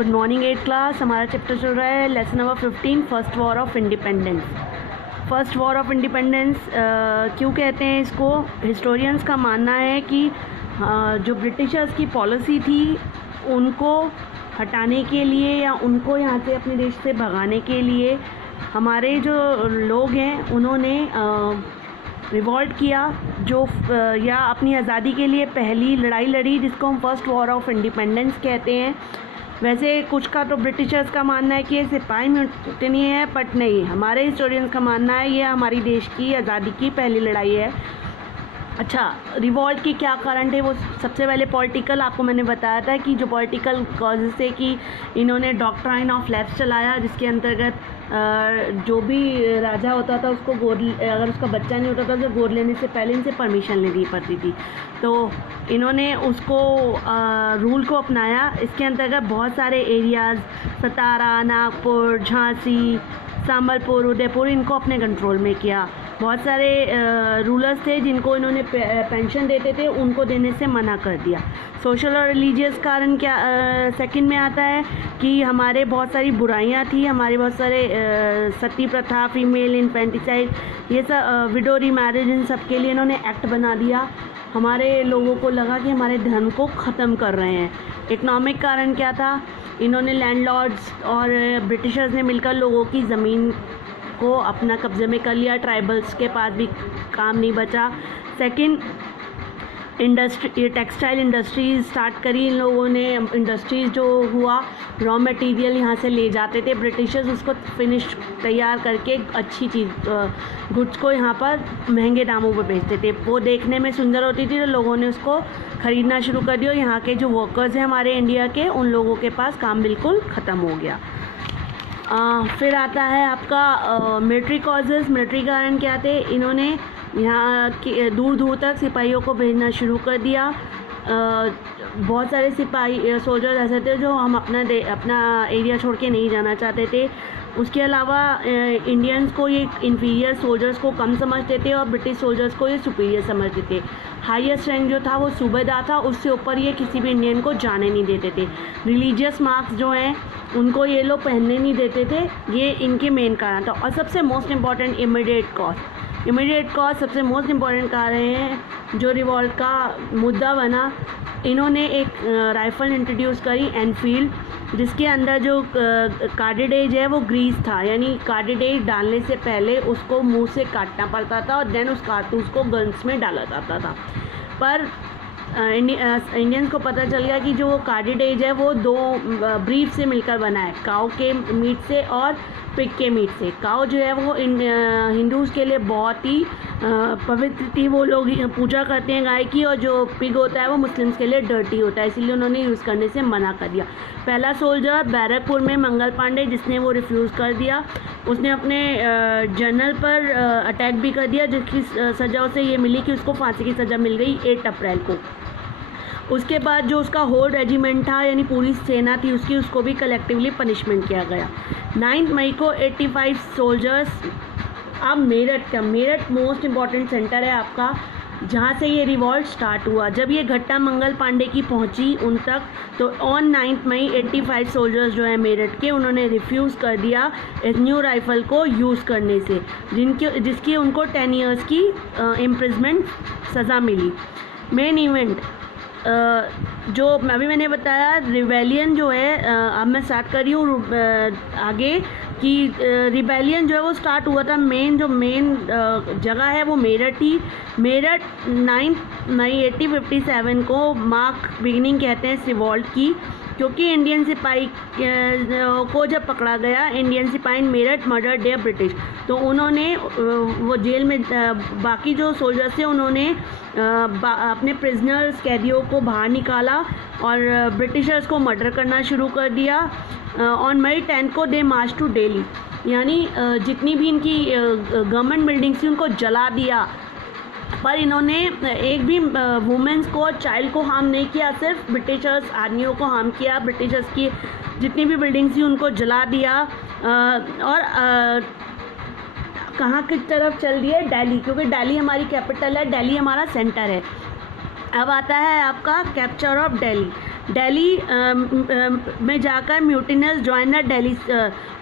Good morning 8th class. हमारा chapter चल रहा है lesson number 15 first war of independence. First war of independence क्यों कहते हैं इसको? हिस्टोरियंस का मानना है कि जो ब्रिटिशर्स की पॉलिसी थी उनको हटाने के लिए या उनको यहाँ से अपने देश से भगाने के लिए हमारे जो लोग हैं उन्होंने रिवॉल्ट किया, जो या अपनी आज़ादी के लिए पहली लड़ाई लड़ी, जिसको हम फर्स्ट वॉर ऑफ इंडिपेंडेंस कहते हैं। वैसे कुछ का तो ब्रिटिशर्स का मानना है कि ये सिपाही म्यूटिनी है, बट नहीं, हमारे हिस्टोरियंस का मानना है ये हमारी देश की आज़ादी की पहली लड़ाई है। अच्छा, रिवॉल्ट के क्या कारण थे? वो सबसे पहले पॉलिटिकल, आपको मैंने बताया था कि जो पॉलिटिकल कॉजेज़ थे कि इन्होंने डॉक्ट्राइन ऑफ लेफ्ट चलाया, जिसके अंतर्गत जो भी राजा होता था उसको गोद, अगर उसका बच्चा नहीं होता था तो गोद लेने से पहले इनसे परमिशन लेनी पड़ती थी, तो इन्होंने उसको रूल को अपनाया। इसके अंतर्गत बहुत सारे एरियाज़, सतारा, नागपुर, झांसी, संबलपुर, उदयपुर, इनको अपने कंट्रोल में किया। बहुत सारे रूलर्स थे जिनको इन्होंने पेंशन देते थे, उनको देने से मना कर दिया। सोशल और रिलीजियस कारण क्या सेकंड में आता है कि हमारे बहुत सारी बुराइयां थी, हमारे बहुत सारे सती प्रथा, फीमेल इन्फेंटिसाइड, ये सब, विडो रीमैरिज, इन सब के लिए इन्होंने एक्ट बना दिया। हमारे लोगों को लगा कि हमारे धर्म को ख़त्म कर रहे हैं। इकोनॉमिक कारण क्या था? इन्होंने लैंडलॉर्ड्स और ब्रिटिशर्स ने मिलकर लोगों की ज़मीन को अपना कब्जे में कर लिया, ट्राइबल्स के पास भी काम नहीं बचा। Second, industry, textile industries start करी इन लोगों ने। इंडस्ट्रीज़ जो हुआ, रॉ मटेरियल यहाँ से ले जाते थे ब्रिटिशर्स, उसको फिनिश तैयार करके अच्छी चीज़ गुड्स को यहाँ पर महंगे दामों पर बेचते थे। वो देखने में सुंदर होती थी तो लोगों ने उसको ख़रीदना शुरू कर दिया। यहाँ के जो वर्कर्स हैं हमारे इंडिया के, उन लोगों के पास काम बिल्कुल ख़त्म हो गया। फिर आता है आपका मिलिट्री कॉजेज़। मिलिट्री कारण क्या थे? इन्होंने यहाँ के दूर दूर तक सिपाहियों को भेजना शुरू कर दिया। बहुत सारे सिपाही सोल्जर्स ऐसे थे जो हम अपना एरिया छोड़ के नहीं जाना चाहते थे। उसके अलावा इंडियंस को ये इन्फीरियर सोल्जर्स को कम समझते थे और ब्रिटिश सोल्जर्स को ये सुपीरियर समझते थे। हाईएस्ट रैंक जो था वो सूबेदार था, उससे ऊपर ये किसी भी इंडियन को जाने नहीं देते थे। रिलीजियस मार्क्स जो हैं उनको ये लोग पहनने नहीं देते थे, ये इनके मेन कारण था। और सबसे most important, immediate cause. Immediate cause सबसे मोस्ट इम्पॉर्टेंट कारण है जो रिवॉल्ट का मुद्दा बना। इन्होंने एक राइफ़ल इंट्रोड्यूस करी, एनफील्ड, जिसके अंदर जो कार्डिडेज है वो ग्रीस था, यानी कार्डिडेज डालने से पहले उसको मुंह से काटना पड़ता था और देन उस कारतूस को गन्स में डाला जाता था। पर इंडियंस को पता चल गया कि जो वो कार्डिडेज है वो दो ब्रीफ से मिलकर बना है, काऊ के मीट से और पिग के मीट से। काऊ जो है वो हिंदूज़ के लिए बहुत ही पवित्र थी, वो लोग पूजा करते हैं गाय की, और जो पिग होता है वो मुस्लिम्स के लिए डर्टी होता है, इसीलिए उन्होंने यूज़ करने से मना कर दिया। पहला सोल्जर बैरकपुर में मंगल पांडे, जिसने वो रिफ्यूज़ कर दिया, उसने अपने जनरल पर अटैक भी कर दिया, जिसकी सज़ा उसे ये मिली कि उसको फांसी की सज़ा मिल गई 8 अप्रैल को। उसके बाद जो उसका होल रेजिमेंट था, यानी पूरी सेना थी उसकी, उसको भी कलेक्टिवली पनिशमेंट किया गया। 9 मई को 85 सोल्जर्स। अब मेरठ मोस्ट इम्पॉर्टेंट सेंटर है आपका, जहाँ से ये रिवॉल्ट स्टार्ट हुआ। जब ये घटना मंगल पांडे की पहुँची उन तक, तो ऑन 9 मई 85 सोल्जर्स जो है मेरठ के, उन्होंने रिफ्यूज़ कर दिया इस न्यू राइफ़ल को यूज़ करने से, जिसकी उनको 10 ईयर्स की इम्प्रिजमेंट सज़ा मिली। मेन इवेंट जो अभी मैंने बताया, रिबेलियन जो है, अब मैं स्टार्ट कर रही हूँ आगे कि रिबेलियन जो है वो स्टार्ट हुआ था, मेन जगह है वो मेरठ ही। मेरठ 9 मई 1857 को मार्क बिगिनिंग कहते हैं इस रिवॉल्ट की, क्योंकि इंडियन सिपाही को जब पकड़ा गया, इंडियन सिपाही इन मेरठ मर्डर डे ब्रिटिश, तो उन्होंने वो जेल में बाकी जो सोल्जर्स थे उन्होंने अपने प्रिजनर्स, कैदियों को बाहर निकाला और ब्रिटिशर्स को मर्डर करना शुरू कर दिया। ऑन मई 10 को दे मार्च टू दिल्ली, यानी जितनी भी इनकी गवर्नमेंट बिल्डिंग्स थी उनको जला दिया, पर इन्होंने एक भी वुमेंस को, चाइल्ड को हार्म नहीं किया, सिर्फ ब्रिटिशर्स आदमियों को हार्म किया। ब्रिटिशर्स की जितनी भी बिल्डिंग्स थी उनको जला दिया। और कहाँ की तरफ चल दिए? दिल्ली, क्योंकि दिल्ली हमारी कैपिटल है, दिल्ली हमारा सेंटर है। अब आता है आपका कैप्चर ऑफ दिल्ली। दिल्ली में जाकर म्यूटिनस ज्वाइनर दिल्ली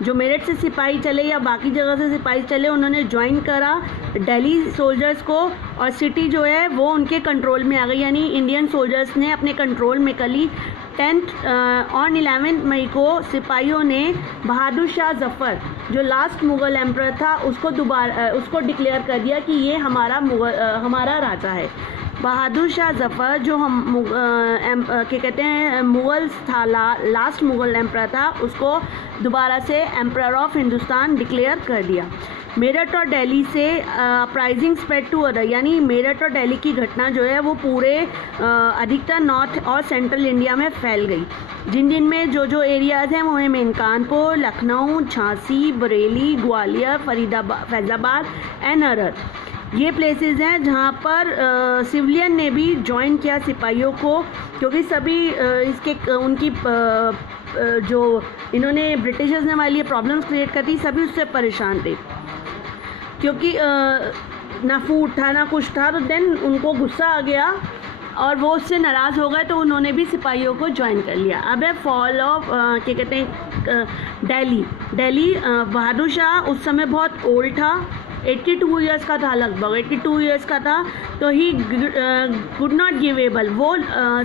जो मेरठ से सिपाही चले या बाकी जगह से सिपाही चले, उन्होंने ज्वाइन करा दिल्ली सोल्जर्स को, और सिटी जो है वो उनके कंट्रोल में आ गई, यानी इंडियन सोल्जर्स ने अपने कंट्रोल में कर ली। 10 और 11 मई को सिपाहियों ने बहादुर शाह जफ़र जो लास्ट मुग़ल एम्परर था उसको डिक्लेयर कर दिया कि ये हमारा राजा है। बहादुर शाह जफ़र जो क्या कहते हैं मुग़ल्स था, लास्ट मुग़ल एम्परर था, उसको दोबारा से एम्परर ऑफ हिंदुस्तान डिक्लेयर कर दिया। मेरठ और दिल्ली से अपराइजिंग स्प्रेड टू अदर, यानी मेरठ और दिल्ली की घटना जो है वो पूरे अधिकतर नॉर्थ और सेंट्रल इंडिया में फैल गई। जिन में जो एरियाज़ हैं वो हैं मेन कानपुर, लखनऊ, झांसी, बरेली, ग्वालियर, फैज़ाबाद एंड अरर। ये प्लेसेस हैं जहाँ पर सिविलियन ने भी ज्वाइन किया सिपाहियों को, क्योंकि सभी उनकी जो इन्होंने ब्रिटिशर्स ने हमारे लिए प्रॉब्लम्स क्रिएट कर दी, सभी उससे परेशान थे, क्योंकि ना फूड था ना कुछ था। तो देन उनको गुस्सा आ गया और वो उससे नाराज़ हो गए, तो उन्होंने भी सिपाहियों को ज्वाइन कर लिया। अब है फॉल ऑफ क्या कहते हैं दिल्ली। बहादुर शाह उस समय बहुत ओल्ड था, 82 ईयर्स का था, लगभग 82 ईयर्स का था, तो ही कुड नॉट गिवेबल, वो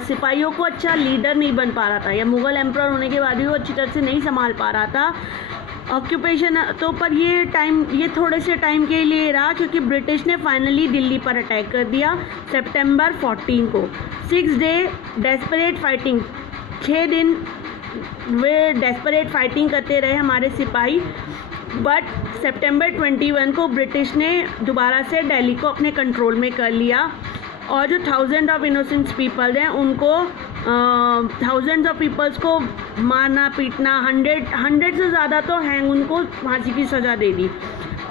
सिपाहियों को अच्छा लीडर नहीं बन पा रहा था, या मुग़ल एम्परर होने के बाद भी वो अच्छी तरह से नहीं संभाल पा रहा था ऑक्यूपेशन। तो पर ये थोड़े से टाइम के लिए रहा, क्योंकि ब्रिटिश ने फाइनली दिल्ली पर अटैक कर दिया सितंबर 14 को। 6 डे डेस्परेट फाइटिंग, 6 दिन वे डेस्परेट फाइटिंग करते रहे हमारे सिपाही, बट सितंबर 21 को ब्रिटिश ने दोबारा से दिल्ली को अपने कंट्रोल में कर लिया, और जो थाउजेंड ऑफ इनोसेंट पीपल हैं उनको थाउजेंड्स ऑफ पीपल्स को मारना पीटना, 100 से ज़्यादा तो हैंग, उनको फांसी की सज़ा दे दी।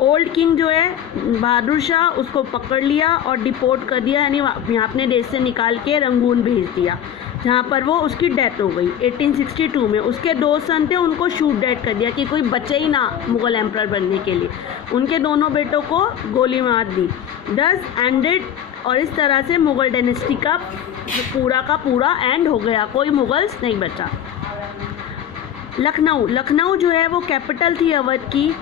ओल्ड किंग जो है बहादुर शाह, उसको पकड़ लिया और डिपोर्ट कर दिया, यानी यहाँ अपने देश से निकाल के रंगून भेज दिया, जहाँ पर वो उसकी डेथ हो गई 1862 में। उसके 2 सन थे, उनको शूट डेड कर दिया कि कोई बचे ही ना मुग़ल एम्परर बनने के लिए। उनके दोनों बेटों को गोली मार दी। 10 एंडेड, और इस तरह से मुग़ल डायनेस्टी का पूरा एंड हो गया, कोई मुग़ल्स नहीं बचा। लखनऊ जो है वो कैपिटल थी अवध की।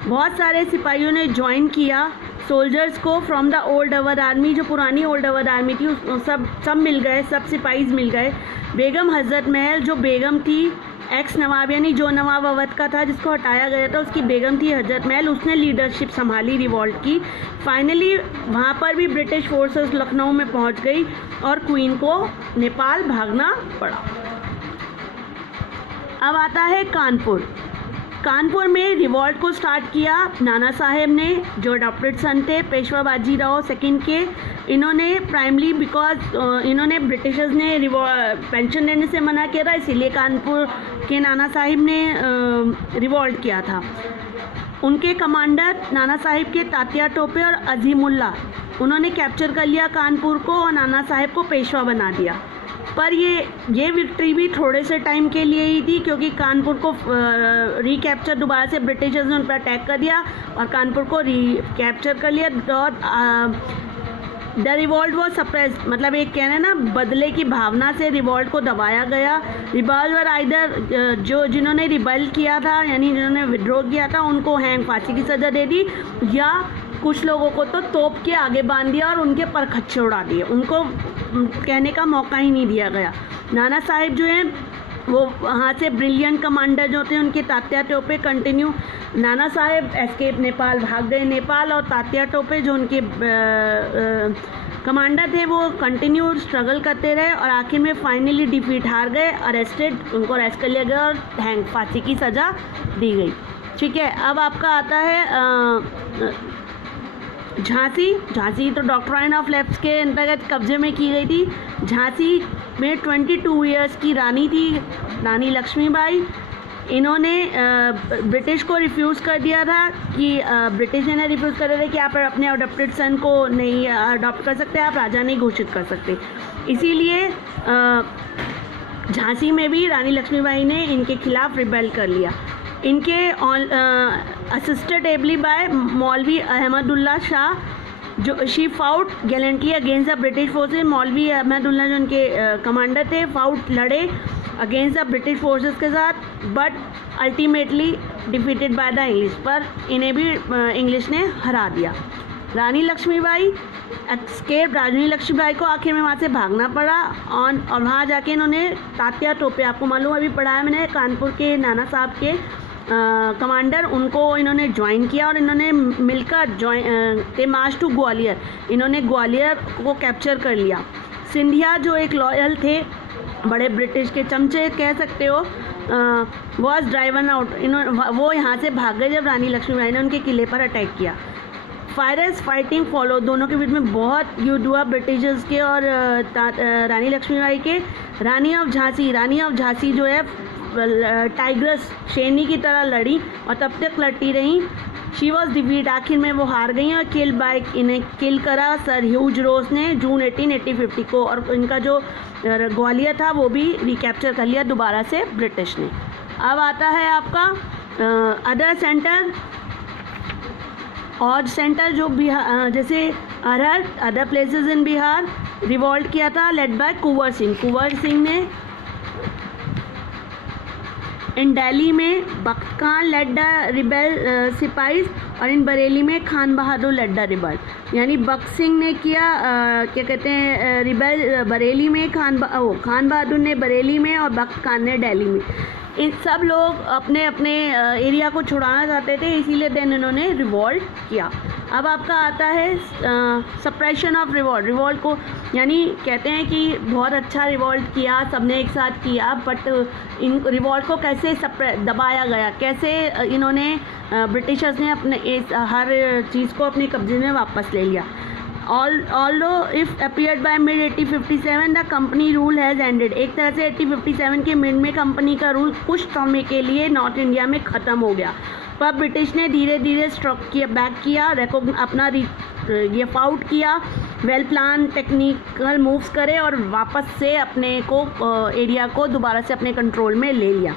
बहुत सारे सिपाहियों ने ज्वाइन किया सोल्जर्स को from the old Awadh army, जो पुरानी ओल्ड अवध आर्मी थी सब मिल गए, सब सिपाहीज मिल गए। बेगम हज़रत महल जो बेगम थी, एक्स नवाब यानी जो नवाब अवध का था जिसको हटाया गया था, उसकी बेगम थी हज़रत महल, उसने लीडरशिप संभाली रिवॉल्ट की। फाइनली वहाँ पर भी ब्रिटिश फोर्सेस लखनऊ में पहुँच गई और क्वीन को नेपाल भागना पड़ा। अब आता है कानपुर में रिवॉल्ट को स्टार्ट किया नाना साहेब ने, जो अडॉप्टेड सन थे पेशवा बाजीराव सेकंड के। इन्होंने प्राइमली बिकॉज इन्होंने ब्रिटिशर्स ने पेंशन देने से मना किया था, इसीलिए कानपुर के नाना साहिब ने रिवॉल्ट किया था। उनके कमांडर नाना साहिब के तात्या टोपे और अजीमुल्ला, उन्होंने कैप्चर कर लिया कानपुर को और नाना साहिब को पेशवा बना दिया। पर ये विक्ट्री भी थोड़े से टाइम के लिए ही थी, क्योंकि कानपुर को रिकैप्चर दोबारा से ब्रिटिशर्स ने उन पर अटैक कर दिया और कानपुर को रिकैप्चर कर लिया। और द रिवॉल्ट वॉज सप्रेस, मतलब एक कहना है ना, बदले की भावना से रिवॉल्ट को दबाया गया। रिबल्स और आइदर जिन्होंने रिबल किया था, यानी जिन्होंने विड्रॉ किया था, उनको हैंग फांसी की सज़ा दे दी, या कुछ लोगों को तो तोप के आगे बांध दिया और उनके परखच्चे उड़ा दिए, उनको कहने का मौका ही नहीं दिया गया। नाना साहिब जो हैं वो वहाँ से ब्रिलियंट कमांडर जो थे, उनके तात्या टोपे कंटिन्यू, नाना साहेब एस्केप नेपाल, भाग गए नेपाल, और तात्या टोपे जो उनके कमांडर थे वो कंटिन्यू स्ट्रगल करते रहे और आखिर में फाइनली डिफीट हार गए, अरेस्टेड, उनको अरेस्ट कर लिया गया और हैंग फांसी की सज़ा दी गई। ठीक है, अब आपका आता है झांसी तो डॉक्ट्राइन ऑफ लेफ्ट के अंतर्गत कब्जे में की गई थी। झांसी में 22 इयर्स की रानी थी, रानी लक्ष्मीबाई। इन्होंने ब्रिटिश को रिफ्यूज़ कर दिया था कि ब्रिटिश ने रिफ्यूज़ कर दिया था कि आप अपने अडॉप्टेड सन को नहीं अडॉप्ट कर सकते, आप राजा नहीं घोषित कर सकते। इसीलिए झांसी में भी रानी लक्ष्मीबाई ने इनके खिलाफ रिबेल कर लिया। इनके असिस्टेड एबली बाय मौलवी अहमदुल्ला शाह जो she fought gallantly against the British forces, Maulvi Ahmadullah जो उनके कमांडर थे, फाउट लड़े अगेंस्ट द ब्रिटिश फोर्सेस के साथ, but ultimately defeated by the English, पर इन्हें भी इंग्लिश ने हरा दिया। रानी लक्ष्मीबाई एस्केप, रानी लक्ष्मीबाई को आखिर में वहाँ से भागना पड़ा और वहाँ जाके इन्होंने तात्या टोपे, आपको मालूम अभी पढ़ा है मैंने, कानपुर के नाना साहब के कमांडर, उनको इन्होंने ज्वाइन किया और इन्होंने मिलकर दे मार्च टू ग्वालियर, इन्होंने ग्वालियर को कैप्चर कर लिया। सिंधिया जो एक लॉयल थे, बड़े ब्रिटिश के चमचे कह सकते हो, वॉज ड्राइवन आउट, वो यहाँ से भाग गए जब रानी लक्ष्मीबाई ने उनके किले पर अटैक किया। फायरस फाइटिंग फॉलो, दोनों के बीच में बहुत युद्ध हुआ ब्रिटिशर्स के और रानी लक्ष्मीबाई के। रानी ऑफ झांसी जो है टाइग्रस शेरनी की तरह लड़ी और तब तक लड़ती रहीं। शी वॉज डिफीट, आखिर में वो हार गई और किल बाय, इन्हें किल करा सर ह्यूज रोज ने जून 1850 को, और इनका जो ग्वालियर था वो भी रिकैप्चर कर लिया दोबारा से ब्रिटिश ने। अब आता है आपका अदर सेंटर, और सेंटर जो बिहार, जैसे Arrah, other places in Bihar revolt किया था लेड बाय कुंवर सिंह ने। इन दिल्ली में बख्त खान लेड द रिबेल सिपाहीज, और इन बरेली में खान बहादुर लेड द रिबेल, यानी बख्त सिंह ने किया क्या कहते हैं रिबेल बरेली में, खान बहादुर ने बरेली में और बख्त खान ने दिल्ली में। इन सब लोग अपने अपने एरिया को छुड़ाना चाहते थे, इसीलिए देन इन्होंने रिवॉल्ट किया। अब आपका आता है सप्रेशन ऑफ रिवॉल्ट को, यानी कहते हैं कि बहुत अच्छा रिवॉल्ट किया, सबने एक साथ किया, बट इन रिवॉल्ट को कैसे दबाया गया, कैसे इन्होंने ब्रिटिशर्स ने अपने हर चीज़ को अपने कब्जे में वापस ले लिया। Although if appeared by mid 1857 the company rule has ended, एक तरह से 1857 के मिड में कंपनी का रूल कुछ समय के लिए नॉर्थ इंडिया में ख़त्म हो गया, पर ब्रिटिश ने धीरे धीरे स्ट्रक किया, बैक किया, अपना ये फाउट किया, वेल प्लान टेक्निकल मूव्स करे और वापस से अपने को एरिया को दोबारा से अपने कंट्रोल में ले लिया।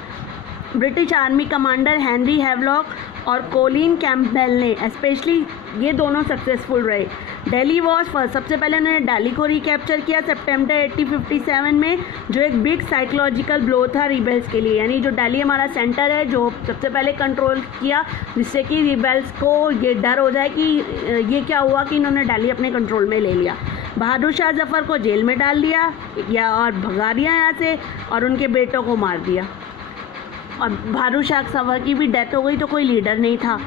British army commander Henry Havelock और कोलिन कैम्पबेल ने स्पेशली, ये दोनों सक्सेसफुल रहे। दिल्ली वॉज फर्स्ट, सबसे पहले उन्होंने दिल्ली को रिकैप्चर किया सितंबर 1857 में, जो एक बिग साइकोलॉजिकल ब्लो था रिबेल्स के लिए, यानी जो दिल्ली हमारा सेंटर है जो सबसे पहले कंट्रोल किया, जिससे कि रिबेल्स को ये डर हो जाए कि ये क्या हुआ कि इन्होंने दिल्ली अपने कंट्रोल में ले लिया। बहादुर शाह जफर को जेल में डाल दिया या और भगा दिया यहाँ से, और उनके बेटों को मार दिया, और बहादुर शाह जफर की भी डेथ हो गई तो कोई लीडर नहीं था।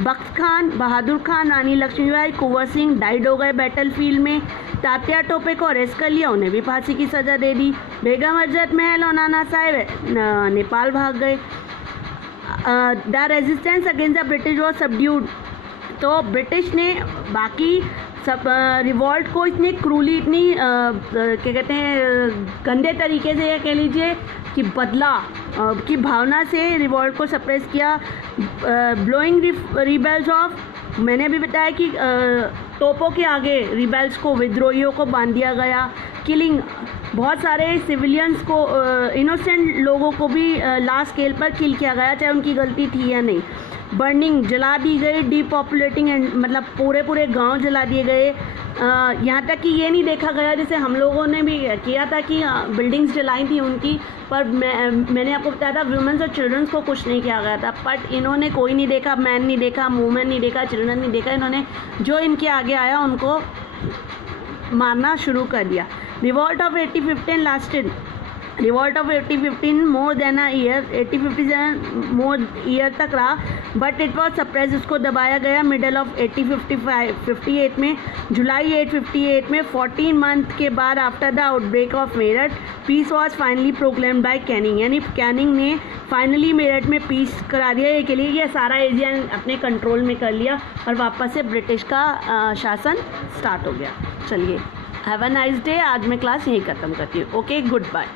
बख्त खान, बहादुर खान, रानी लक्ष्मीबाई, कुंवर सिंह डाइड हो गए बैटलफील्ड में। तात्या टोपे को अरेस्ट कर लिया, उन्हें भी फांसी की सज़ा दे दी। बेगम हजरत महल और नाना साहेब नेपाल भाग गए। The resistance against the British was subdued, तो ब्रिटिश ने बाकी सब रिवॉल्ट को इतनी क्रूली, इतनी क्या कहते हैं गंदे तरीके से, या कह लीजिए कि बदला की भावना से रिवॉल्ट को सप्रेस किया। ब्लोइंग रिबेल्स ऑफ, मैंने अभी बताया कि तोपों के आगे रिबेल्स को, विद्रोहियों को बांध दिया गया। किलिंग, बहुत सारे सिविलियंस को, इनोसेंट लोगों को भी लार्ज स्केल पर किल किया गया, चाहे उनकी गलती थी या नहीं। बर्निंग, जला दी गई। डीपॉपुलेटिंग, मतलब पूरे गांव जला दिए गए। यहाँ तक कि ये नहीं देखा गया, जैसे हम लोगों ने भी किया था कि बिल्डिंग्स जलाई थी उनकी, पर मैंने आपको बताया था वुमेन्स और चिल्ड्रंस को कुछ नहीं किया गया था, बट इन्होंने कोई नहीं देखा, मैन नहीं देखा, वुमेन नहीं देखा, चिल्ड्रन नहीं देखा, इन्होंने जो इनके आगे आया उनको मारना शुरू कर दिया। Revolt of 1815 lasted, revolt of 1815 more than a year, 1857 more year तक रहा, बट इट वॉज सप्रेस, उसको दबाया गया। मिडल ऑफ 1858 में, जुलाई 858 में, 14 मंथ के बाद after the outbreak of Meerut, peace was finally proclaimed by Canning, यानी कैनिंग ने फाइनली मेरठ में पीस करा दिया। ये के लिए ये सारा एरिया अपने कंट्रोल में कर लिया और वापस से ब्रिटिश का शासन स्टार्ट हो गया। चलिए, हैव अ नाइस डे। आज मैं क्लास यहीं ख़त्म करती हूँ। Okay, good bye.